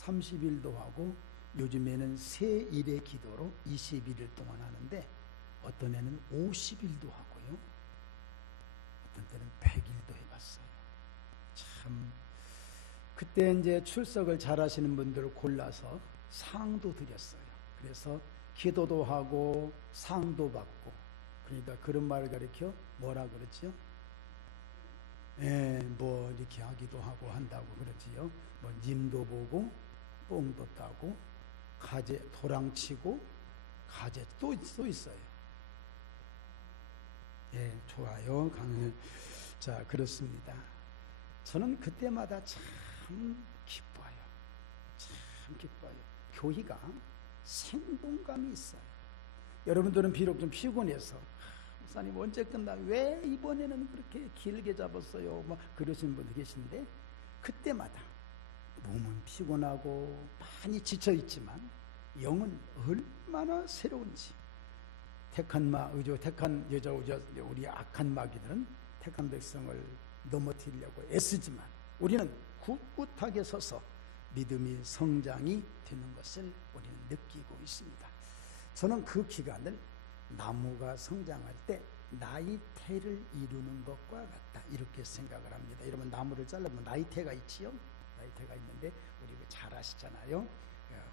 30일도 하고 요즘에는 세일의 기도로 21일 동안 하는데 어떤 애는 50일도 하고요. 어떤 때는 100일도 해봤어요. 참 그때 이제 출석을 잘 하시는 분들을 골라서 상도 드렸어요. 그래서 기도도 하고 상도 받고, 그러니까 그런 말을 가리켜 뭐라 그러지요? 뭐 이렇게 하기도 하고 한다고 그러지요. 뭐 님도 보고 뽕도 따고 가재 도랑치고 가재 또 있어요. 좋아요. 강일. 자, 그렇습니다. 저는 그때마다 참 기뻐요. 참 기뻐요. 교회가 생동감이 있어요. 여러분들은 비록 좀 피곤해서 목사님 언제 끝나? 왜 이번에는 그렇게 길게 잡았어요? 뭐 그러시는 분들 계신데, 그때마다 몸은 피곤하고 많이 지쳐있지만 영은 얼마나 새로운지. 택한 여자 우리 악한 마귀들은 택한 백성을 넘어뜨리려고 애쓰지만 우리는 굳굳하게 서서 믿음이 성장이 되는 것을 우리는 느끼고 있습니다. 저는 그 기간을 나무가 성장할 때 나이테를 이루는 것과 같다, 이렇게 생각을 합니다. 여러분, 나무를 잘라보면 나이테가 있지요? 나이테가 있는데 우리 잘 아시잖아요.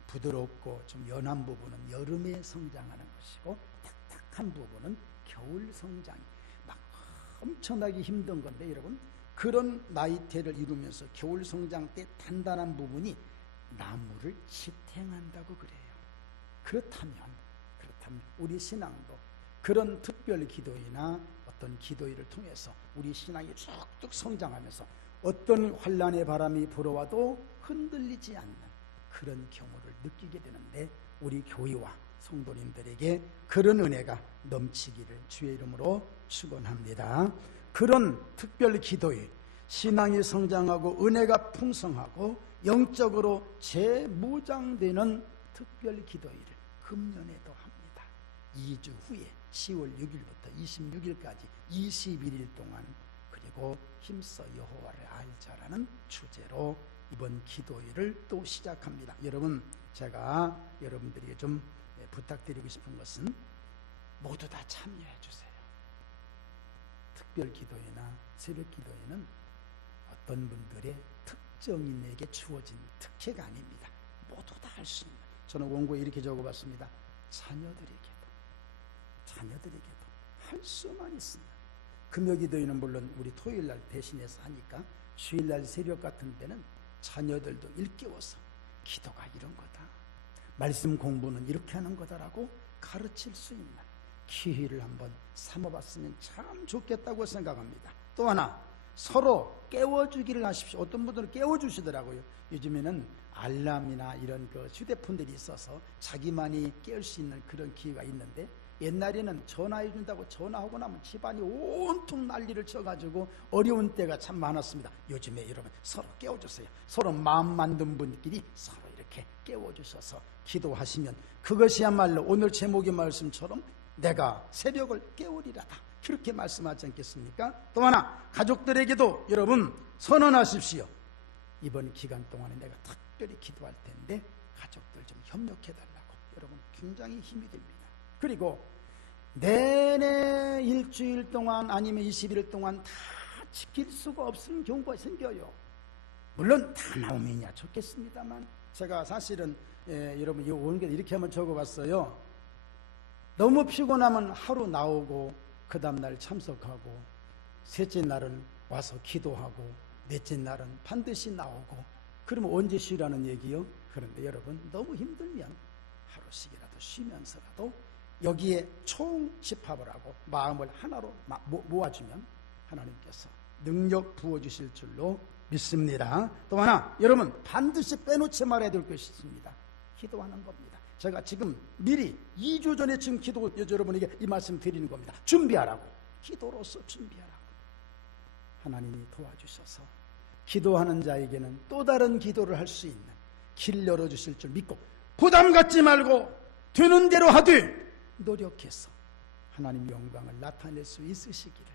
부드럽고 좀 연한 부분은 여름에 성장하는 것이고 탁탁한 부분은 겨울 성장이 막 엄청나게 힘든 건데, 여러분, 그런 나이테를 이루면서 겨울 성장 때 단단한 부분이 나무를 지탱한다고 그래요. 그렇다면 우리 신앙도 그런 특별 기도이나 어떤 기도일을 통해서 우리 신앙이 쭉쭉 성장하면서 어떤 환난의 바람이 불어와도 흔들리지 않는 그런 경우를 느끼게 되는데, 우리 교회와 성도님들에게 그런 은혜가 넘치기를 주의 이름으로 축원합니다. 그런 특별 기도일, 신앙이 성장하고 은혜가 풍성하고 영적으로 재무장되는 특별 기도일을 금년에도 합니다. 2주 후에 10월 6일부터 26일까지 21일 동안, 그리고 힘써 여호와를 알자라는 주제로 이번 기도일을 또 시작합니다. 여러분, 제가 여러분들에게 좀 부탁드리고 싶은 것은 모두 다 참여해 주세요. 특별 기도회나 새벽 기도회는 어떤 분들의 특정인에게 주어진 특혜가 아닙니다. 모두 다 할 수 있는, 저는 원고에 이렇게 적어봤습니다. 자녀들에게도 할 수만 있으면. 금요 기도회는 물론 우리 토요일날 대신해서 하니까 주일날 새벽 같은 때는 자녀들도 일깨워서 기도가 이런 거다, 말씀 공부는 이렇게 하는 거다라고 가르칠 수 있는 기회를 한번 삼아봤으면 참 좋겠다고 생각합니다. 또 하나, 서로 깨워주기를 하십시오. 어떤 분들은 깨워주시더라고요. 요즘에는 알람이나 이런 그 휴대폰들이 있어서 자기만이 깨울 수 있는 그런 기회가 있는데, 옛날에는 전화해준다고 전화하고 나면 집안이 온통 난리를 쳐가지고 어려운 때가 참 많았습니다. 요즘에 여러분, 서로 깨워주세요. 서로 마음 만든 분끼리 서로 이렇게 깨워주셔서 기도하시면 그것이야말로 오늘 제목의 말씀처럼 내가 새벽을 깨우리라다, 그렇게 말씀하지 않겠습니까? 또 하나, 가족들에게도 여러분 선언하십시오. 이번 기간 동안에 내가 특별히 기도할 텐데 가족들 좀 협력해달라고. 여러분, 굉장히 힘이 됩니다. 그리고 내내 일주일 동안 아니면 20일 동안 다 지킬 수가 없는 경우가 생겨요. 물론 다 나오면야 좋겠습니다만, 제가 사실은 여러분 이 원고에 이렇게 한번 적어봤어요. 너무 피곤하면 하루 나오고 그 다음날 참석하고, 셋째 날은 와서 기도하고, 넷째 날은 반드시 나오고, 그러면 언제 쉬라는 얘기요? 그런데 여러분, 너무 힘들면 하루씩이라도 쉬면서라도 여기에 총집합을 하고 마음을 하나로 모아주면 하나님께서 능력 부어주실 줄로 믿습니다. 또 하나, 여러분 반드시 빼놓지 말아야 될 것이 있습니다. 기도하는 겁니다. 제가 지금 미리 2주 전에 지금 여러분에게 이 말씀 드리는 겁니다. 준비하라고. 기도로서 준비하라고. 하나님이 도와주셔서 기도하는 자에게는 또 다른 기도를 할 수 있는 길 열어주실 줄 믿고, 부담 갖지 말고 되는 대로 하되 노력해서 하나님 영광을 나타낼 수 있으시기를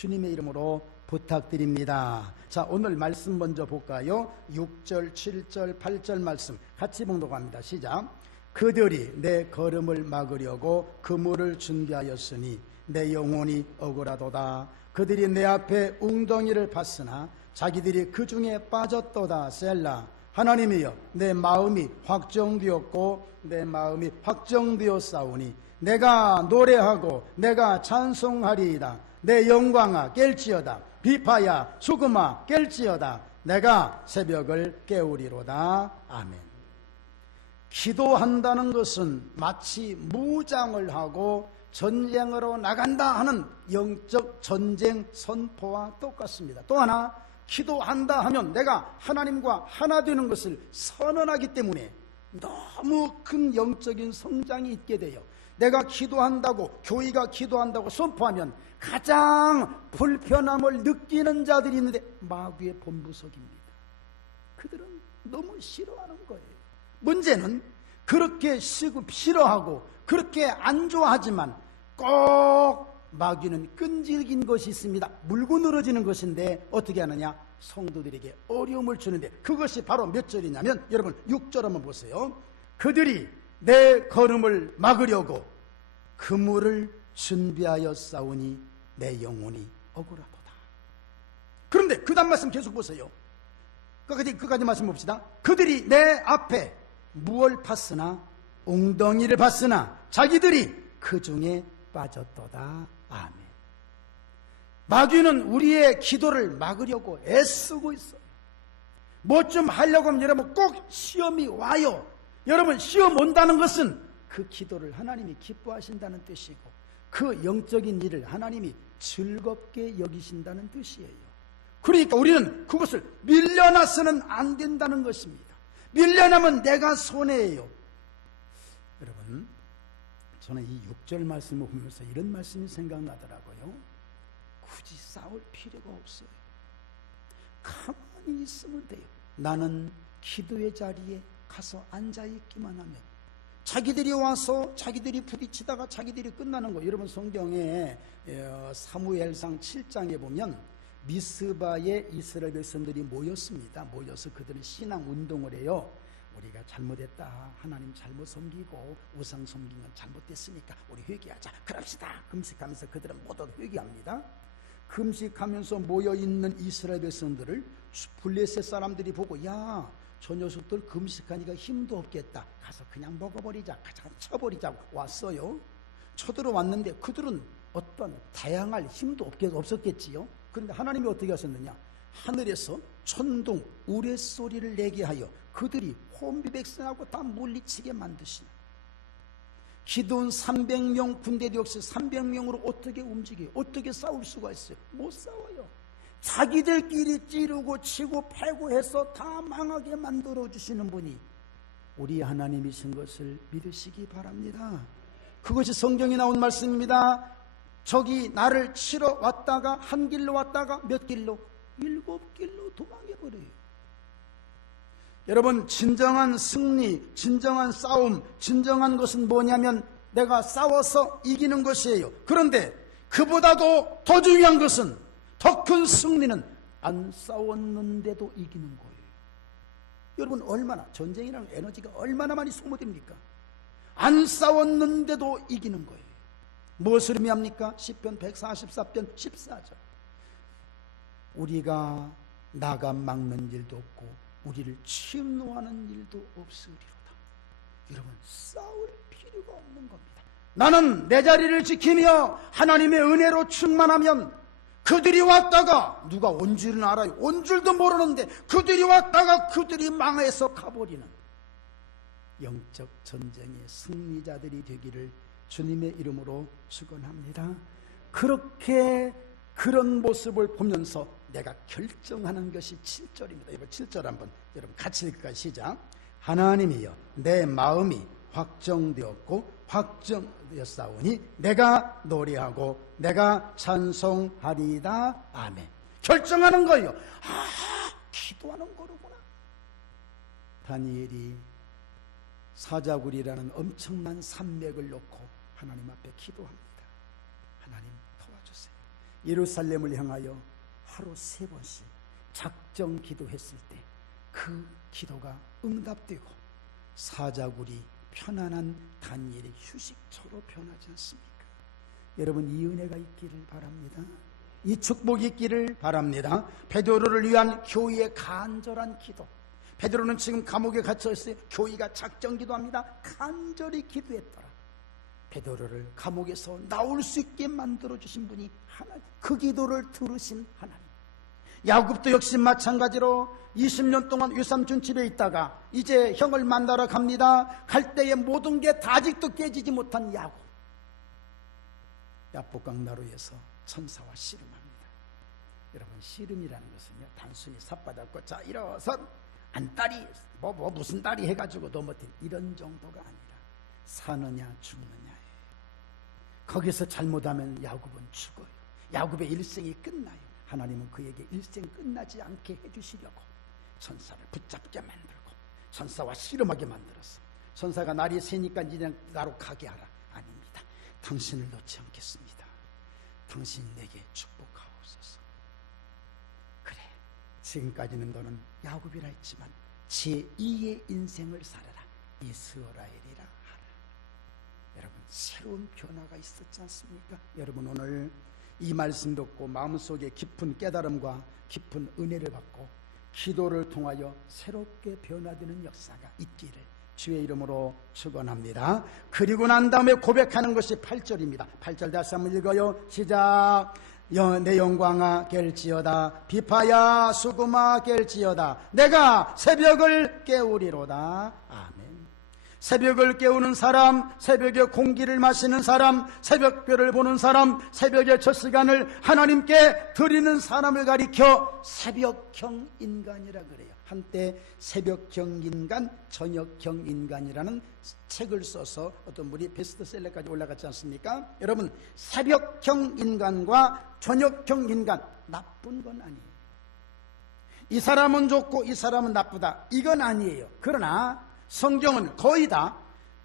주님의 이름으로 부탁드립니다. 자, 오늘 말씀 먼저 볼까요? 6절, 7절, 8절 말씀 같이 봉독합니다. 시작. 그들이 내 걸음을 막으려고 그물을 준비하였으니 내 영혼이 억울하도다. 그들이 내 앞에 웅덩이를 팠으나 자기들이 그 중에 빠졌도다. 셀라. 하나님이여, 내 마음이 확정되었고 내 마음이 확정되었사오니 내가 노래하고 내가 찬송하리이다. 내 영광아 깰지어다. 비파야 수금아 깰지어다. 내가 새벽을 깨우리로다. 아멘. 기도한다는 것은 마치 무장을 하고 전쟁으로 나간다 하는 영적 전쟁 선포와 똑같습니다. 또 하나, 기도한다 하면 내가 하나님과 하나 되는 것을 선언하기 때문에 너무 큰 영적인 성장이 있게 돼요. 내가 기도한다고, 교회가 기도한다고 선포하면 가장 불편함을 느끼는 자들이 있는데 마귀의 본부석입니다. 그들은 너무 싫어하는 거예요. 문제는 그렇게 싫어하고 그렇게 안 좋아하지만 꼭 마귀는 끈질긴 것이 있습니다. 물고 늘어지는 것인데 어떻게 하느냐? 성도들에게 어려움을 주는데 그것이 바로 몇 절이냐면 여러분 6절 한번 보세요. 그들이 내 걸음을 막으려고 그물을 준비하여 싸우니 내 영혼이 억울하도다. 그런데 그 다음 말씀 계속 보세요. 끝까지 말씀 봅시다. 그들이 내 앞에 무얼 팠으나 웅덩이를 팠으나 자기들이 그 중에 빠졌도다. 아멘. 마귀는 우리의 기도를 막으려고 애쓰고 있어요. 뭐 좀 하려고 하면 여러분 꼭 시험이 와요. 여러분 시험 온다는 것은 그 기도를 하나님이 기뻐하신다는 뜻이고 그 영적인 일을 하나님이 즐겁게 여기신다는 뜻이에요. 그러니까 우리는 그것을 밀려나서는 안 된다는 것입니다. 밀려나면 내가 손해예요. 여러분, 저는 이 6절 말씀을 보면서 이런 말씀이 생각나더라고요. 굳이 싸울 필요가 없어요. 가만히 있으면 돼요. 나는 기도의 자리에 가서 앉아있기만 하면 자기들이 와서 자기들이 부딪히다가 자기들이 끝나는 거예요. 여러분 성경에 사무엘상 7장에 보면 미스바에 이스라엘 백성들이 모였습니다. 모여서 그들은 신앙 운동을 해요. 우리가 잘못했다. 하나님 잘못 섬기고 우상 섬긴 건 잘못됐으니까 우리 회개하자. 그럽시다. 금식하면서 그들은 모두 회개합니다. 금식하면서 모여있는 이스라엘 백성들을 블레셋 사람들이 보고 야, 저 녀석들 금식하니까 힘도 없겠다. 가서 그냥 먹어버리자. 가서 쳐버리자고 왔어요. 쳐들어왔는데 그들은 어떤 다양할 힘도 없었겠지요. 그런데 하나님이 어떻게 하셨느냐? 하늘에서 천둥, 우레소리를 내게 하여 그들이 혼비백산하고 다 물리치게 만드시는. 기드온 300명 군대도 역시 300명으로 어떻게 움직여요? 어떻게 싸울 수가 있어요? 못 싸워요. 자기들끼리 찌르고 치고 패고 해서 다 망하게 만들어주시는 분이 우리 하나님이신 것을 믿으시기 바랍니다. 그것이 성경에 나온 말씀입니다. 적이 나를 치러 왔다가 한 길로 왔다가 몇 길로? 7길로 도망해버려요. 여러분 진정한 승리, 진정한 싸움, 진정한 것은 뭐냐면 내가 싸워서 이기는 것이에요. 그런데 그보다도 더 중요한 것은 더 큰 승리는 안 싸웠는데도 이기는 거예요. 여러분 얼마나 전쟁이라는 에너지가 얼마나 많이 소모됩니까? 안 싸웠는데도 이기는 거예요. 무엇을 의미합니까? 시편 144편 14절. 우리가 나가 막는 일도 없고 우리를 침노하는 일도 없으리로다. 여러분 싸울 필요가 없는 겁니다. 나는 내 자리를 지키며 하나님의 은혜로 충만하면 그들이 왔다가 누가 온 줄은 알아요. 온 줄도 모르는데 그들이 왔다가 그들이 망해서 가버리는 영적 전쟁의 승리자들이 되기를 주님의 이름으로 축원합니다. 그렇게 그런 모습을 보면서 내가 결정하는 것이 7절입니다. 여러분 7절 한번 여러분 같이 읽을까요? 시작. 하나님이여 내 마음이 확정되었고 확정되었사오니 내가 노래하고 내가 찬송하리이다. 아멘. 결정하는 거예요. 기도하는 거로구나. 다니엘이 사자굴이라는 엄청난 산맥을 놓고 하나님 앞에 기도합니다. 하나님 도와주세요. 예루살렘을 향하여 하루 3번씩 작정 기도했을 때 그 기도가 응답되고 사자굴이 편안한 다니엘의 휴식처로 변하지 않습니까? 여러분, 이 은혜가 있기를 바랍니다. 이 축복이 있기를 바랍니다. 베드로를 위한 교회의 간절한 기도. 베드로는 지금 감옥에 갇혀 있어요. 교회가 작정 기도합니다. 간절히 기도했더라. 베드로를 감옥에서 나올 수 있게 만들어 주신 분이 하나님, 그 기도를 들으신 하나님. 야곱도 역시 마찬가지로 20년 동안 외삼촌 집에 있다가 이제 형을 만나러 갑니다. 갈 때에 모든 게 다 아직도 깨지지 못한 야곱, 야복강 나루에서 천사와 씨름합니다. 여러분, 씨름이라는 것은요, 단순히 삿바닥고 자 일어선 안다리 무슨 다리 해가지고 넘어뜨린 이런 정도가 아니라 사느냐 죽느냐예요. 거기서 잘못하면 야곱은 죽어요. 야곱의 일생이 끝나요. 하나님은 그에게 일생 끝나지 않게 해주시려고 천사를 붙잡게 만들고 천사와 씨름하게 만들었어. 천사가 날이 새니까 이제 나로 가게 하라. 아닙니다. 당신을 놓지 않겠습니다. 당신이 내게 축복하옵소서. 그래, 지금까지는 너는 야곱이라 했지만 제2의 인생을 살아라. 이스라엘이라 하라. 여러분, 새로운 변화가 있었지 않습니까? 여러분, 오늘 이 말씀 듣고 마음속에 깊은 깨달음과 깊은 은혜를 받고 기도를 통하여 새롭게 변화되는 역사가 있기를 주의 이름으로 축원합니다. 그리고 난 다음에 고백하는 것이 8절입니다. 8절 다시 한번 읽어요. 시작. 내 영광아 깰지어다. 비파야 수금아 깰지어다. 내가 새벽을 깨우리로다. 아멘. 새벽을 깨우는 사람, 새벽에 공기를 마시는 사람, 새벽별을 보는 사람, 새벽의 첫 시간을 하나님께 드리는 사람을 가리켜 새벽형 인간이라 그래요. 한때 새벽형 인간, 저녁형 인간이라는 책을 써서 어떤 분이 베스트셀러까지 올라갔지 않습니까? 여러분, 새벽형 인간과 저녁형 인간, 나쁜 건 아니에요. 이 사람은 좋고 이 사람은 나쁘다, 이건 아니에요. 그러나 성경은 거의 다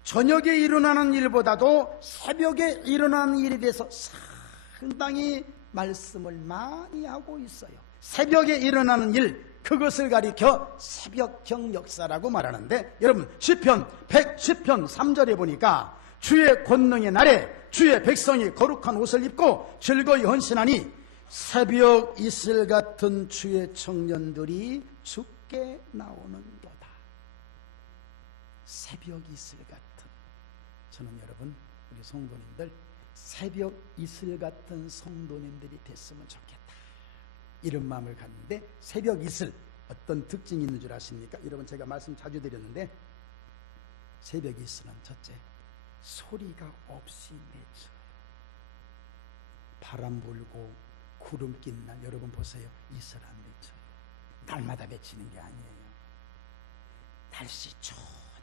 저녁에 일어나는 일보다도 새벽에 일어나는 일에 대해서 상당히 말씀을 많이 하고 있어요. 새벽에 일어나는 일, 그것을 가리켜 새벽형 역사라고 말하는데, 여러분, 시편 110편 3절에 보니까 주의 권능의 날에 주의 백성이 거룩한 옷을 입고 즐거이 헌신하니 새벽 이슬 같은 주의 청년들이 죽게 나오는 새벽 이슬 같은, 저는 여러분, 우리 성도님들 새벽 이슬 같은 성도님들이 됐으면 좋겠다, 이런 마음을 갖는데, 새벽 이슬 어떤 특징이 있는 줄 아십니까? 여러분, 제가 말씀 자주 드렸는데 새벽 이슬은 첫째, 소리가 없이 맺혀요. 바람 불고 구름 낀 날, 여러분 보세요. 이슬 안 맺혀요. 날마다 맺히는 게 아니에요. 날씨 좋은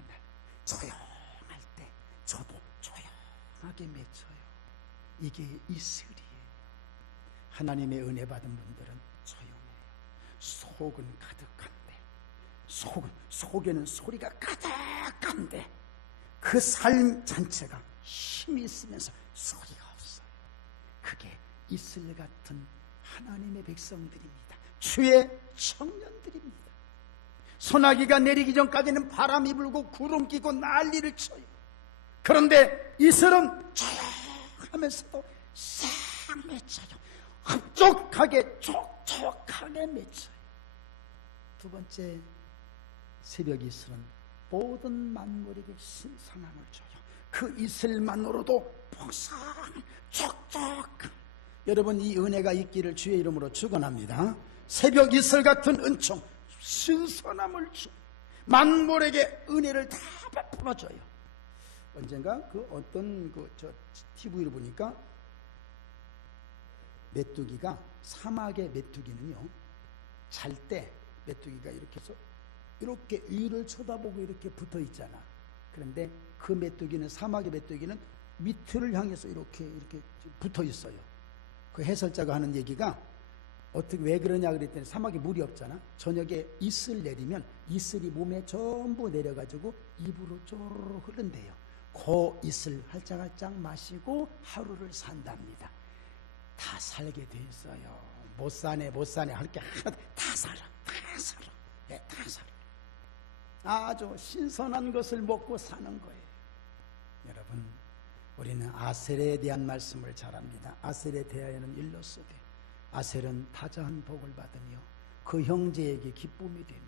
날, 조용할 때 저도 조용하게 맺혀요. 이게 이슬이에요. 하나님의 은혜 받은 분들은 조용해요. 속은 가득한데, 속에는 소리가 가득한데 그 삶 자체가 힘이 있으면서 소리가 없어요. 그게 이슬 같은 하나님의 백성들입니다. 주의 청년들입니다. 소나기가 내리기 전까지는 바람이 불고 구름 끼고 난리를 쳐요. 그런데 이슬은 조용하면서도 싹 맺혀요. 흡족하게 촉촉하게 맺혀요. 두 번째, 새벽 이슬은 모든 만물에게 신선함을 줘요. 그 이슬만으로도 풍성한 촉촉한, 여러분, 이 은혜가 있기를 주의 이름으로 축원합니다. 새벽 이슬 같은 은총, 신선함을 줘. 만물에게 은혜를 다 베풀어줘요. 언젠가 어떤 TV를 보니까 메뚜기가, 사막의 메뚜기는요, 잘 때 메뚜기가 이렇게 해서 이렇게 위를 쳐다보고 이렇게 붙어 있잖아. 그런데 그 메뚜기는, 사막의 메뚜기는 밑을 향해서 이렇게 붙어 있어요. 그 해설자가 하는 얘기가, 왜 그러냐 그랬더니, 사막에 물이 없잖아. 저녁에 이슬 내리면 이슬이 몸에 전부 내려가지고 입으로 쪼르르 흐른대요. 그 이슬 활짝활짝 마시고 하루를 산답니다. 다 살게 돼 있어요. 못 사네 할 게 하나도 다 살아. 예, 다 살아. 아주 신선한 것을 먹고 사는 거예요. 여러분, 우리는 아셀에 대한 말씀을 잘 압니다. 아셀에 대하여는 일렀으되 아셀은 다자한 복을 받으며 그 형제에게 기쁨이 되며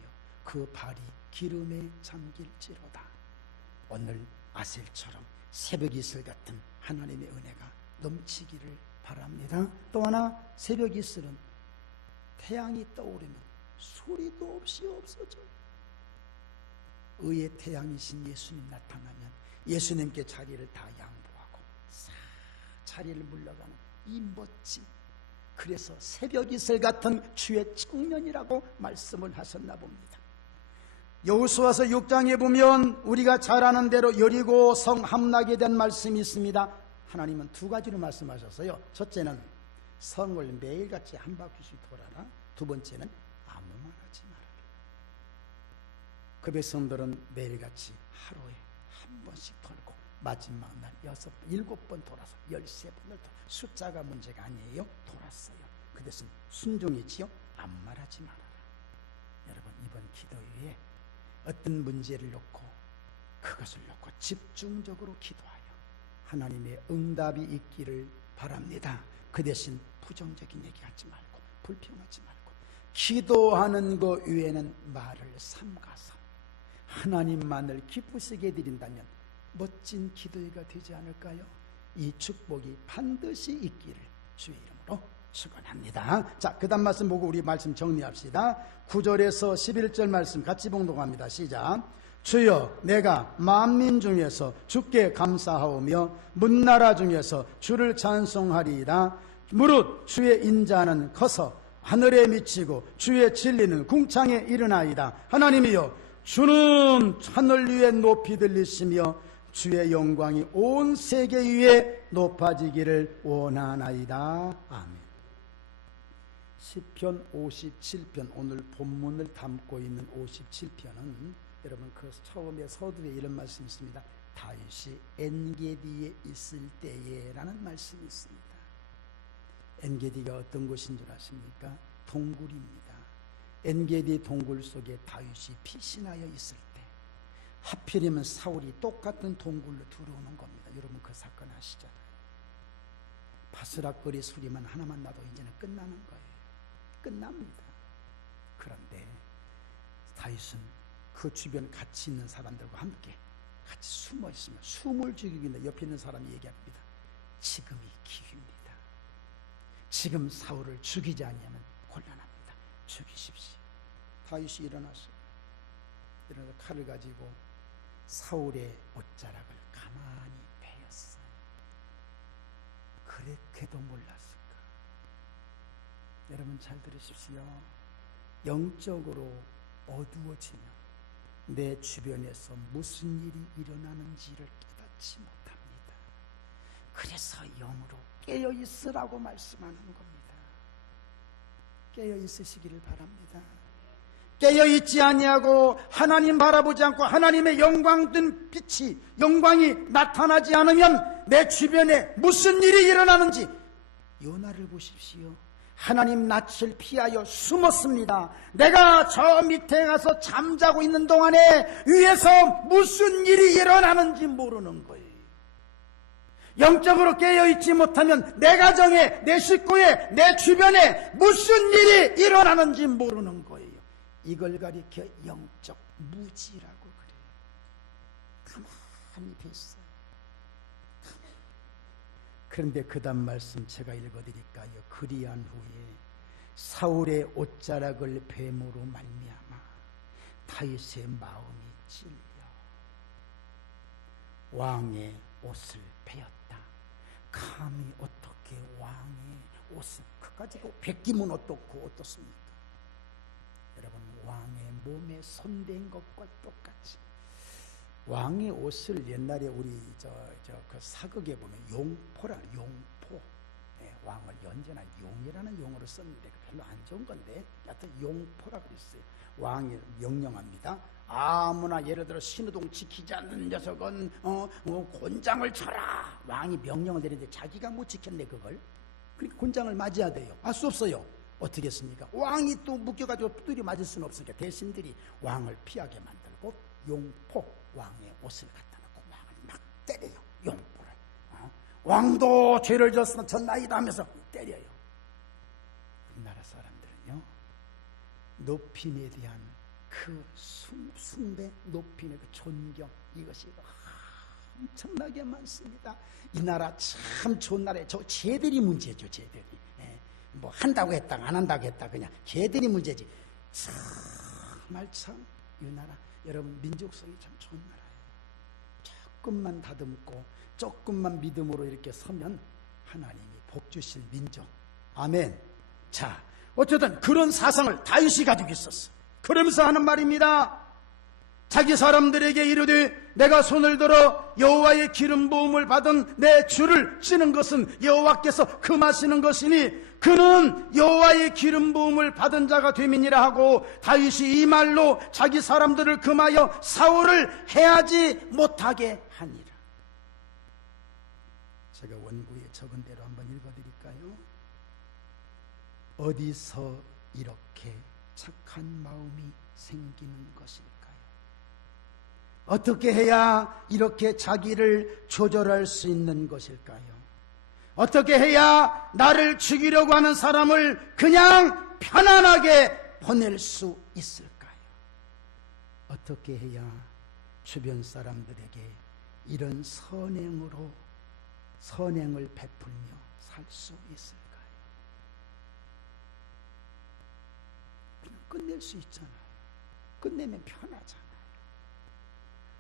그 발이 기름에 잠길지로다. 오늘 아셀처럼 새벽 이슬 같은 하나님의 은혜가 넘치기를 바랍니다. 또 하나, 새벽 이슬은 태양이 떠오르면 소리도 없이 없어져요. 의의 태양이신 예수님 나타나면 예수님께 자리를 다 양보하고 싹 자리를 물러가는 이 멋짐, 그래서 새벽 이슬 같은 주의 청년이라고 말씀을 하셨나 봅니다. 여호수아서 6장에 보면 우리가 잘 아는 대로 여리고 성 함락에 대한 말씀이 있습니다. 하나님은 두 가지로 말씀하셨어요. 첫째는 성을 매일같이 한 바퀴씩 돌아라. 두 번째는 아무 말 하지 말아라. 그 백성들은 매일같이 하루에 한 번씩 돌고 마지막 날 7번 돌아서 13번을 돌아. 숫자가 문제가 아니에요. 돌았어요. 그 대신 순종이지요. 아무 말 하지 말아라. 여러분, 이번 기도회에 어떤 문제를 놓고 그것을 놓고 집중적으로 기도하여 하나님의 응답이 있기를 바랍니다. 그 대신 부정적인 얘기하지 말고 불평하지 말고 기도하는 것 외에는 말을 삼가서 하나님만을 기쁘시게 드린다면 멋진 기도회가 되지 않을까요? 이 축복이 반드시 있기를 주의 이름으로 축원합니다. 자, 그 다음 말씀 보고 우리 말씀 정리합시다. 9절에서 11절 말씀 같이 봉독합니다. 시작. 주여, 내가 만민 중에서 주께 감사하오며 문나라 중에서 주를 찬송하리이다. 무릇 주의 인자는 커서 하늘에 미치고 주의 진리는 궁창에 이르나이다. 하나님이여, 주는 하늘 위에 높이 들리시며 주의 영광이 온 세계 위에 높아지기를 원하나이다. 아멘. 시편 57편, 오늘 본문을 담고 있는 57편은 여러분 그 처음에 서두에 이런 말씀이 있습니다. 다윗이 엔게디에 있을 때에 라는 말씀이 있습니다. 엔게디가 어떤 곳인 줄 아십니까? 동굴입니다. 엔게디 동굴 속에 다윗이 피신하여 있을 때 하필이면 사울이 똑같은 동굴로 들어오는 겁니다. 여러분 그 사건 아시잖아요. 바스락거리 소리만 하나만 나도 이제는 끝나는 거예요. 끝납니다. 그런데 다윗은 그 주변 같이 있는 사람들과 함께 같이 숨어 있으면 숨을 죽이기 위해 옆에 있는 사람이 얘기합니다. 지금이 기회입니다. 지금 사울을 죽이지 않으면 곤란합니다. 죽이십시오. 다윗이 일어나서 칼을 가지고 사울의 옷자락을 가만히 베었어요. 그렇게도 몰랐을까? 여러분 잘 들으십시오. 영적으로 어두워지면 내 주변에서 무슨 일이 일어나는지를 깨닫지 못합니다. 그래서 영으로 깨어있으라고 말씀하는 겁니다. 깨어있으시기를 바랍니다. 깨어있지 아니하고 하나님 바라보지 않고 하나님의 영광 든 빛이 영광이 나타나지 않으면 내 주변에 무슨 일이 일어나는지 요나를 보십시오. 하나님 낯을 피하여 숨었습니다. 내가 저 밑에 가서 잠자고 있는 동안에 위에서 무슨 일이 일어나는지 모르는 거예요. 영적으로 깨어있지 못하면 내 가정에, 내 식구에, 내 주변에 무슨 일이 일어나는지 모르는 거예요. 이걸 가리켜 영적 무지라고 그래요. 가만히 뵀어요. 그런데 그 다음 말씀 제가 읽어드릴까요? 그리한 후에 사울의 옷자락을 뱀으로 말미암아 다윗의 마음이 찔려 왕의 옷을 베었다. 감히 어떻게 왕의 옷을 그까지도 베끼면 어떻습니까? 여러분, 왕의 몸에 손댄 것과 똑같이 왕의 옷을 옛날에 우리 그 사극에 보면 용포라, 용포. 네, 왕을 언제나 용이라는 용어로 썼는데 별로 안 좋은 건데 여하튼 용포라 그랬어요. 왕이 명령합니다. 아무나 예를 들어 신호등 지키지 않는 녀석은 곤장을 쳐라. 왕이 명령을 내리는데 자기가 못 지켰네 그걸. 그러니까 곤장을 맞아야 돼요. 알 수 없어요. 어떻게 했습니까? 왕이 또 묶여가지고 두드려 맞을 수는 없으니까 대신들이 왕을 피하게 만들고 용포, 왕의 옷을 갖다 놓고 왕을 막 때려요. 용포를. 왕도 죄를 졌나이다 하면서 때려요. 우리나라 사람들은요, 높임에 대한 그 숭배, 높임의 그 존경, 이것이 엄청나게 많습니다. 이 나라 참 좋은 나라예요. 저 쟤들이 문제죠, 쟤들이. 뭐 한다고 했다, 안 한다고 했다, 그냥 쟤들이 문제지. 정말 참 이 나라, 여러분 민족성이 참 좋은 나라예요. 조금만 다듬고 조금만 믿음으로 이렇게 서면 하나님이 복 주실 민족. 아멘. 자, 어쨌든 그런 사상을 다윗이 가지고 있었어. 그러면서 하는 말입니다. 자기 사람들에게 이르되 내가 손을 들어 여호와의 기름 부음을 받은 내 주를 찌는 것은 여호와께서 금하시는 것이니 그는 여호와의 기름 부음을 받은 자가 됨이니라 하고 다윗이 이 말로 자기 사람들을 금하여 사울을 해하지 못하게 하니라. 제가 원고에 적은 대로 한번 읽어드릴까요? 어디서 이렇게 착한 마음이 생기는 것일까요? 어떻게 해야 이렇게 자기를 조절할 수 있는 것일까요? 어떻게 해야 나를 죽이려고 하는 사람을 그냥 편안하게 보낼 수 있을까요? 어떻게 해야 주변 사람들에게 이런 선행을 베풀며 살 수 있을까요? 그냥 끝낼 수 있잖아요. 끝내면 편하잖아요.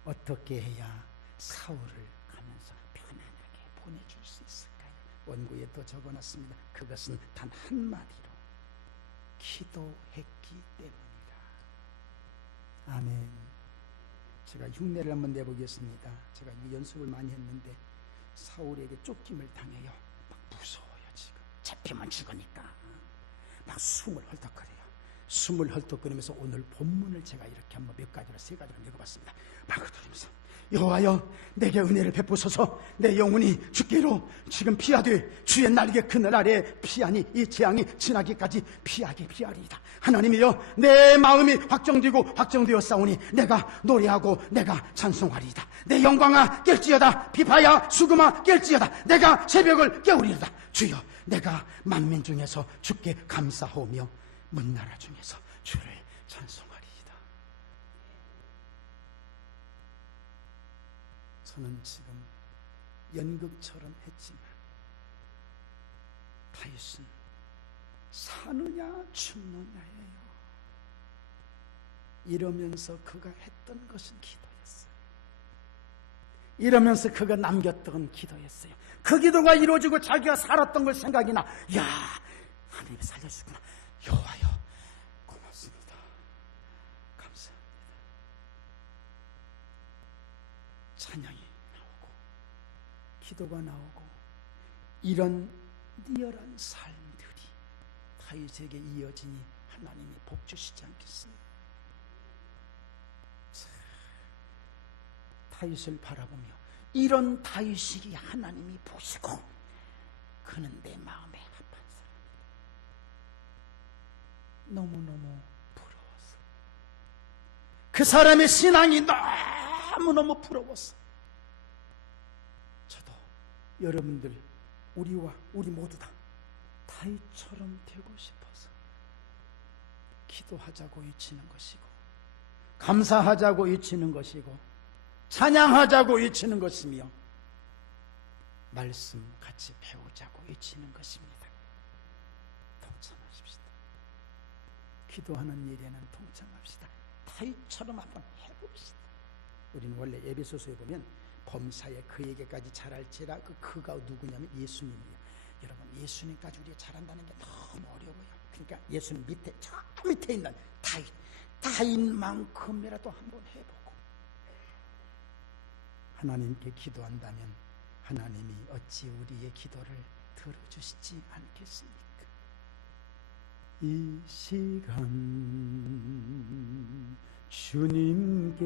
어떻게 해야 사울을 가면서 편안하게 보내줄 수 있을까요? 원고에 또 적어놨습니다. 그것은 단 한마디로 기도했기 때문이다. 아멘. 제가 흉내를 한번 내보겠습니다. 제가 이 연습을 많이 했는데 사울에게 쫓김을 당해요. 막 무서워요. 지금 잡히면 죽으니까 막 숨을 헐떡거려요. 숨을 헐떡거리면서 오늘 본문을 제가 이렇게 한번 몇 가지로, 세 가지로 읽어봤습니다. 막 그러면서 여호와여 내게 은혜를 베푸소서. 내 영혼이 죽기로 지금 피하되 주의 날개 그늘 아래 피하니 이 재앙이 지나기까지 피하리이다. 하나님이여 내 마음이 확정되었사오니 내가 노래하고 내가 찬송하리이다. 내 영광아 깰지어다. 비파야 수금아 깰지어다. 내가 새벽을 깨우리이다. 주여 내가 만민 중에서 주께 감사하오며 문나라 중에서 주를 찬송하리이다. 저는 지금 연극처럼 했지만 다윗은 사느냐 죽느냐예요. 이러면서 그가 했던 것은 기도였어요. 이러면서 그가 남겼던 기도였어요. 그 기도가 이루어지고 자기가 살았던 걸 생각이 나. 야, 하나님이 살려주구나. 여호와여 고맙습니다. 감사합니다. 찬양이 나오고 기도가 나오고 이런 리얼한 삶들이 다윗에게 이어지니 하나님이 복 주시지 않겠어요? 다윗을 바라보며 이런 다윗이 하나님이 보시고 그는 내 마음에 합한 사람이다. 너무너무 부러웠어. 그 사람의 신앙이 너무너무 부러웠어. 저도 여러분들 우리 모두 다 다윗처럼 되고 싶어서 기도하자고 외치는 것이고 감사하자고 외치는 것이고 찬양하자고 외치는 것이며 말씀 같이 배우자고 외치는 것입니다. 동참하십시다. 기도하는 일에는 동참합시다. 다윗처럼 한번 해봅시다. 우리는 원래 에베소서에 보면 범사에 그에게까지 잘할지라 그가 누구냐면 예수님이에요. 여러분 예수님까지 우리가 잘한다는 게 너무 어려워요. 그러니까 예수님 밑에 저 밑에 있는 다윗만큼이라도 한번 해보고 하나님께 기도한다면 하나님이 어찌 우리의 기도를 들어주시지 않겠습니까? 이 시간 주님께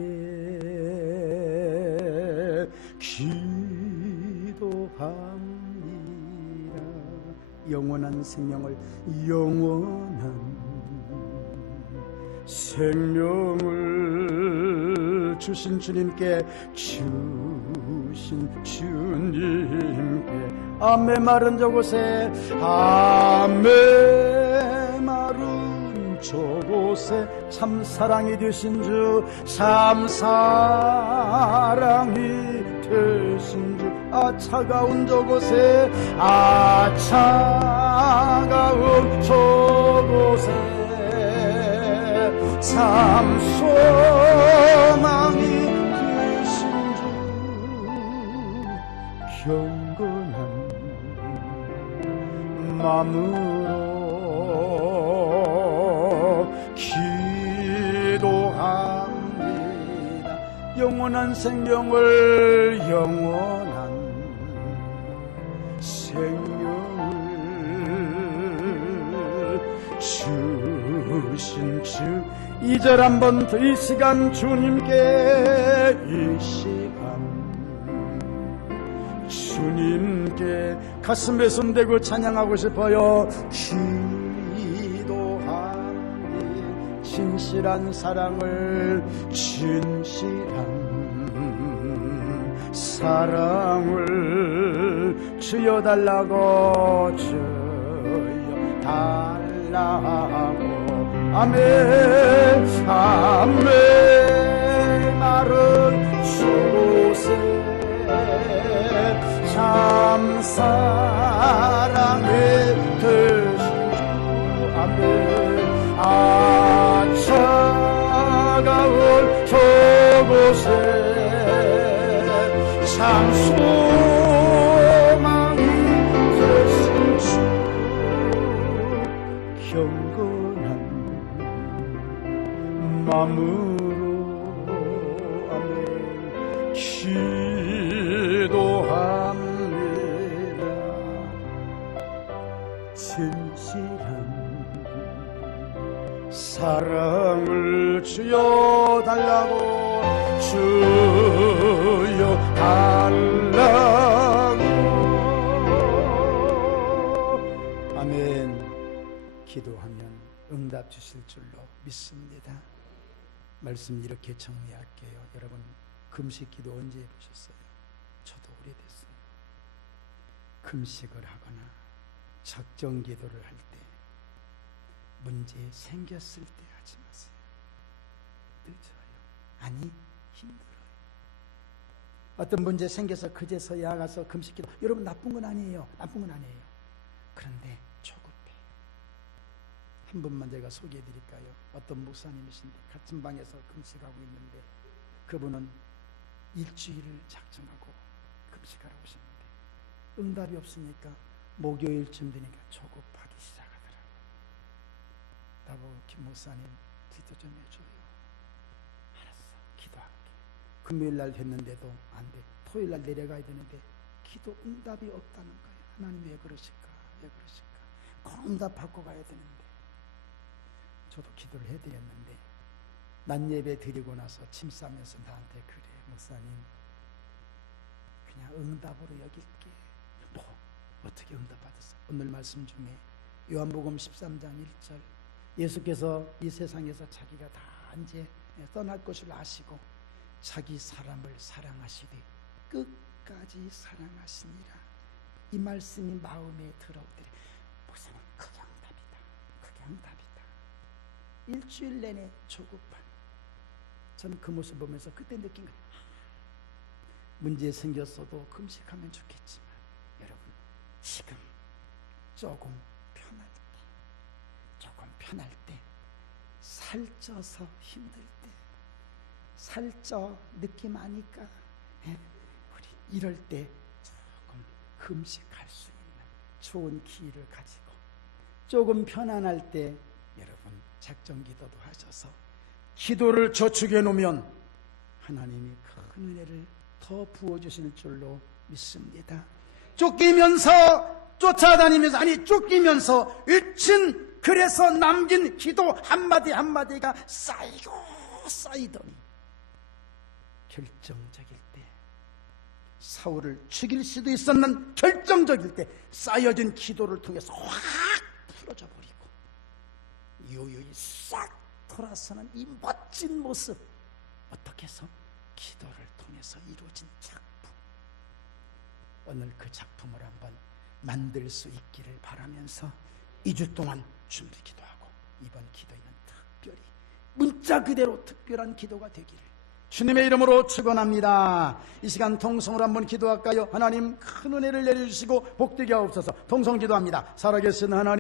기도합니다. 영원한 생명을 주신 주님께 아메 마른 저곳에 참 사랑이 되신 주, 참 사랑이 되신 주, 차가운 저곳에 차가운 저곳에 참 소망이 되신 주, 경건한 마음으로 기도합니다. 영원한 생명을 주신 주, 2절 한 번 더 이 시간 주님께 주님께 가슴에 손대고 찬양하고 싶어요. 기도하니 진실한 사랑을 주여 달라고 아멘 아멘 마른 저곳에 참 사랑이 되신 주 아멘 차가운 저곳에 참 소망이 되신 주 경건한 마음으로 아멘 기도합니다. 진실한 사랑을 주여 달라고 아멘. 기도하면 응답 주실 줄로 믿습니다. 말씀 이렇게 정리할게요. 여러분, 금식 기도 언제 해보셨어요? 저도 오래됐어요. 금식을 하거나 작정 기도를 할 때, 문제 생겼을 때 하지 마세요. 늦어요. 아니, 힘들어요. 어떤 문제 생겨서 그제서야 가서 금식 기도, 여러분 나쁜 건 아니에요. 나쁜 건 아니에요. 그런데 조급해. 한 분만 제가 소개해 드릴까요? 어떤 목사님이신데 같은 방에서 금식하고 있는데 그분은 일주일을 작정하고 금식하러 오셨는데 응답이 없으니까 목요일쯤 되니까 조급하기 시작하더라고요. 나보고 김 목사님 기도 좀 해줘요. 알았어, 기도할게. 금요일날 됐는데도 안 돼. 토요일날 내려가야 되는데 기도 응답이 없다는 거예요. 하나님 왜 그러실까? 왜 그러실까? 꼭 응답 받고 가야 되는데. 저도 기도를 해드렸는데 난 예배 드리고 나서 침 싸면서 나한테 그래, 목사님 그냥 응답으로 여길게. 뭐 어떻게 응답 받았어? 오늘 말씀 중에 요한복음 13장 1절 예수께서 이 세상에서 자기가 다 이제 떠날 것을 아시고 자기 사람을 사랑하시되 끝까지 사랑하시니라. 이 말씀이 마음에 들어오더래. 목사님 그게 응답이다. 그게 응답이다. 일주일 내내 조급한. 저는 그 모습 보면서 그때 느낀 거예요. 문제 생겼어도 금식하면 좋겠지만 여러분 지금 조금 편할 때 살쪄서 힘들 때 살쪄 느낌 아니까 우리 이럴 때 조금 금식할 수 있는 좋은 기회를 가지고 조금 편안할 때 여러분 작정 기도도 하셔서 기도를 저축해 놓으면 하나님이 큰 은혜를 더 부어주실 줄로 믿습니다. 쫓기면서 쫓아다니면서 아니 쫓기면서 일친 그래서 남긴 기도 한마디 한마디가 쌓이고 쌓이더니 결정적일 때 사울을 죽일 수도 있었는 결정적일 때 쌓여진 기도를 통해서 확 풀어져 버리고 유유히 싹 돌아서는 이 멋진 모습, 어떻게 해서? 기도를 통해서 이루어진 작품. 오늘 그 작품을 한번 만들 수 있기를 바라면서 2주 동안 준비 기도하고 이번 기도에는 특별히 문자 그대로 특별한 기도가 되기를 주님의 이름으로 축원합니다. 이 시간 통성으로 한번 기도할까요? 하나님 큰 은혜를 내려주시고 복되게 하옵소서. 통성 기도합니다. 살아계신 하나님,